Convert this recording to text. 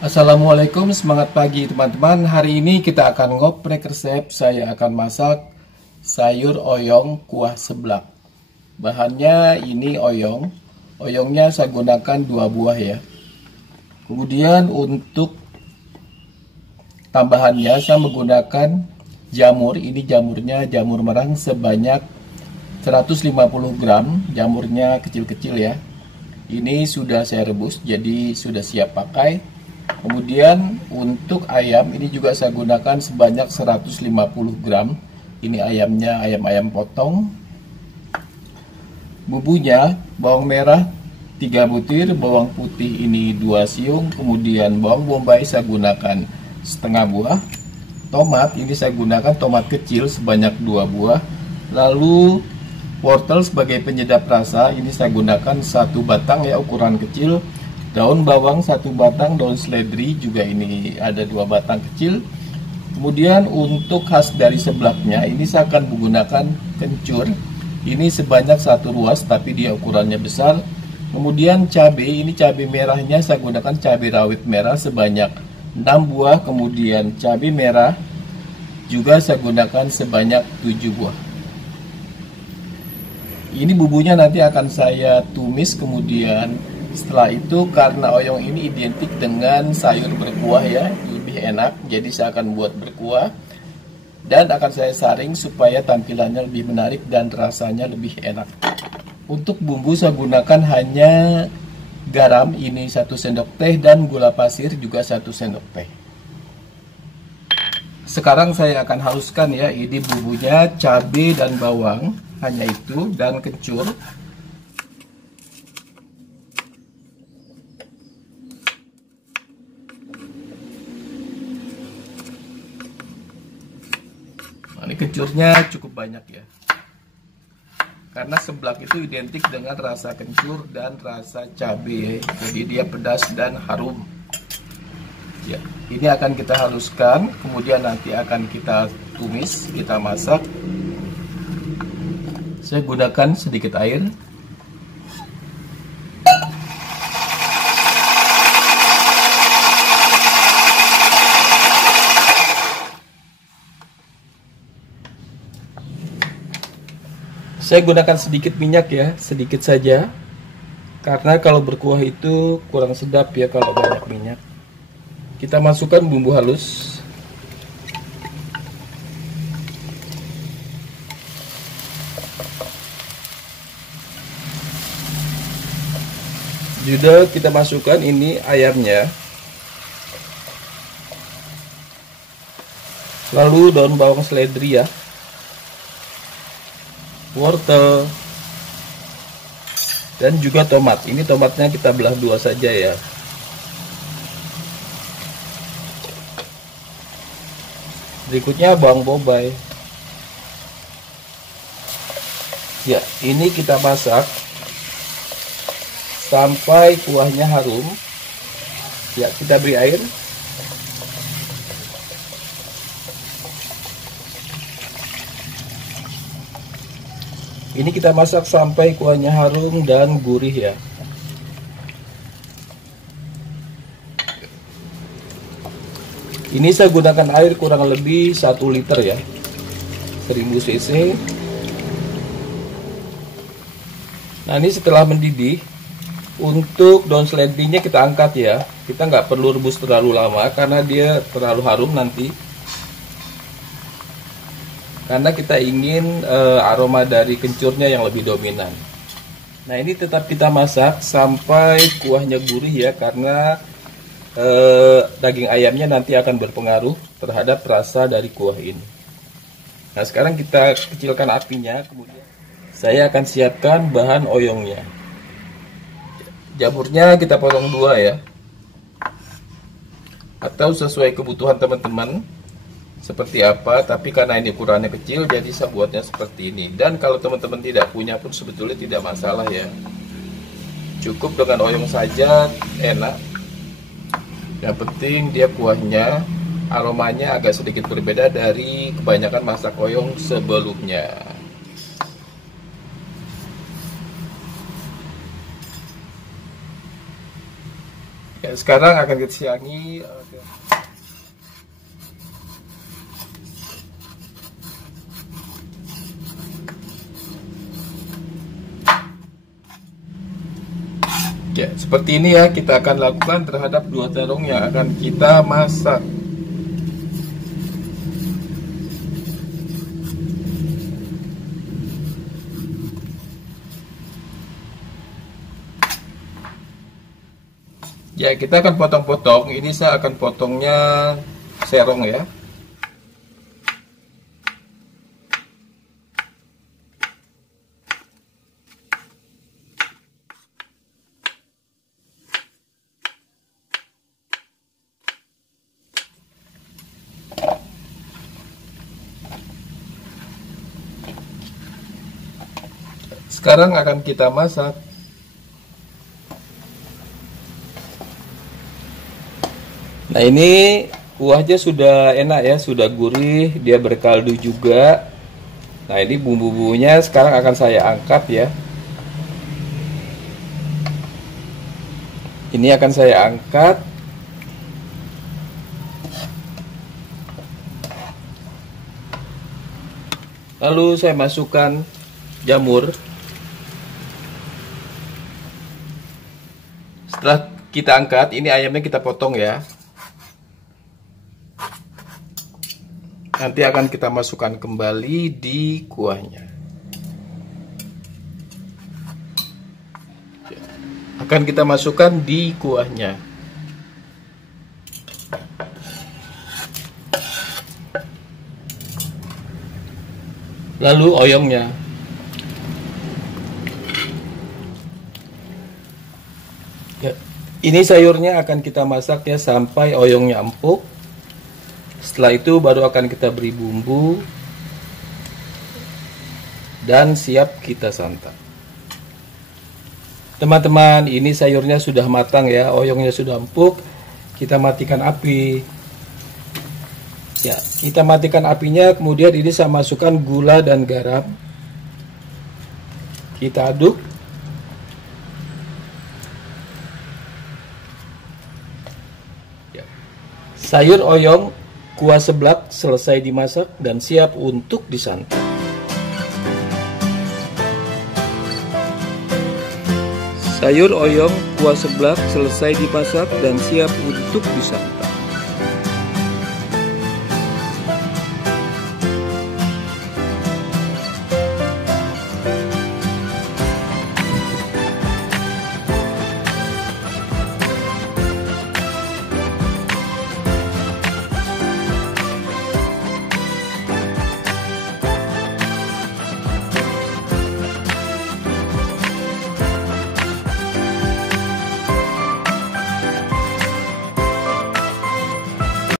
Assalamualaikum, semangat pagi teman-teman. Hari ini kita akan ngoprek resep. Saya akan masak sayur oyong kuah seblak. Bahannya ini oyong. Oyongnya saya gunakan 2 buah ya. Kemudian untuk tambahannya saya menggunakan jamur. Ini jamurnya jamur merang sebanyak 150 gram. Jamurnya kecil-kecil ya. Ini sudah saya rebus, jadi sudah siap pakai. Kemudian untuk ayam ini juga saya gunakan sebanyak 150 gram. Ini ayamnya ayam potong. Bumbunya bawang merah 3 butir, bawang putih ini 2 siung, kemudian bawang bombay saya gunakan setengah buah. Tomat ini saya gunakan tomat kecil sebanyak 2 buah. Lalu wortel sebagai penyedap rasa ini saya gunakan 1 batang ya, ukuran kecil. Daun bawang 1 batang, daun seledri juga ini ada 2 batang kecil. Kemudian untuk khas dari seblaknya ini saya akan menggunakan kencur. Ini sebanyak 1 ruas tapi dia ukurannya besar. Kemudian cabai, ini cabai merahnya saya gunakan cabai rawit merah sebanyak 6 buah. Kemudian cabai merah juga saya gunakan sebanyak 7 buah. Ini bumbunya nanti akan saya tumis. Kemudian setelah itu, karena oyong ini identik dengan sayur berkuah ya, lebih enak, jadi saya akan buat berkuah dan akan saya saring supaya tampilannya lebih menarik dan rasanya lebih enak. Untuk bumbu saya gunakan hanya garam ini 1 sendok teh dan gula pasir juga 1 sendok teh. Sekarang saya akan haluskan ya, ini bumbunya cabai dan bawang, hanya itu, dan kencur. Ini kencurnya cukup banyak ya, karena seblak itu identik dengan rasa kencur dan rasa cabai, jadi dia pedas dan harum ya. Ini akan kita haluskan, kemudian nanti akan kita tumis, kita masak. Saya gunakan sedikit air. Saya gunakan sedikit minyak ya, sedikit saja. Karena kalau berkuah itu kurang sedap ya kalau banyak minyak. Kita masukkan bumbu halus. Juga kita masukkan ini ayamnya. Lalu daun bawang seledri ya. Wortel dan juga tomat. Ini tomatnya kita belah 2 saja ya. Berikutnya bawang bombay. Ya, ini kita masak sampai kuahnya harum. Ya, kita beri air. Ini kita masak sampai kuahnya harum dan gurih ya. Ini saya gunakan air kurang lebih 1 liter ya, 1000 cc. Nah, ini setelah mendidih, untuk daun seledrinya kita angkat ya. Kita nggak perlu rebus terlalu lama karena dia terlalu harum nanti. Karena kita ingin aroma dari kencurnya yang lebih dominan. Nah, ini tetap kita masak sampai kuahnya gurih ya, karena daging ayamnya nanti akan berpengaruh terhadap rasa dari kuah ini. Nah, sekarang kita kecilkan apinya, kemudian saya akan siapkan bahan oyongnya. Jamurnya kita potong 2 ya, atau sesuai kebutuhan teman-teman seperti apa, tapi karena ini ukurannya kecil jadi saya buatnya seperti ini. Dan kalau teman-teman tidak punya pun sebetulnya tidak masalah ya, cukup dengan oyong saja enak. Yang penting dia kuahnya, aromanya agak sedikit berbeda dari kebanyakan masak oyong sebelumnya. Ya, sekarang akan kita siangi. Ya, seperti ini ya kita akan lakukan terhadap 2 terong yang akan kita masak. Ya, kita akan potong-potong. Ini saya akan potongnya serong ya. Sekarang akan kita masak. Nah, ini kuahnya sudah enak ya, sudah gurih, dia berkaldu juga. Nah, ini bumbu-bumbunya sekarang akan saya angkat ya. Ini akan saya angkat. Lalu saya masukkan jamur. Setelah kita angkat, ini ayamnya kita potong ya. Nanti akan kita masukkan kembali di kuahnya. Akan kita masukkan di kuahnya. Lalu oyongnya. Ya, ini sayurnya akan kita masak ya sampai oyongnya empuk. Setelah itu baru akan kita beri bumbu dan siap kita santap. Teman-teman, ini sayurnya sudah matang ya, oyongnya sudah empuk. Kita matikan api. Ya, kita matikan apinya, kemudian ini saya masukkan gula dan garam. Kita aduk. Ya. Sayur oyong kuah seblak selesai dimasak dan siap untuk disantap. Sayur oyong kuah seblak selesai dimasak dan siap untuk disantap.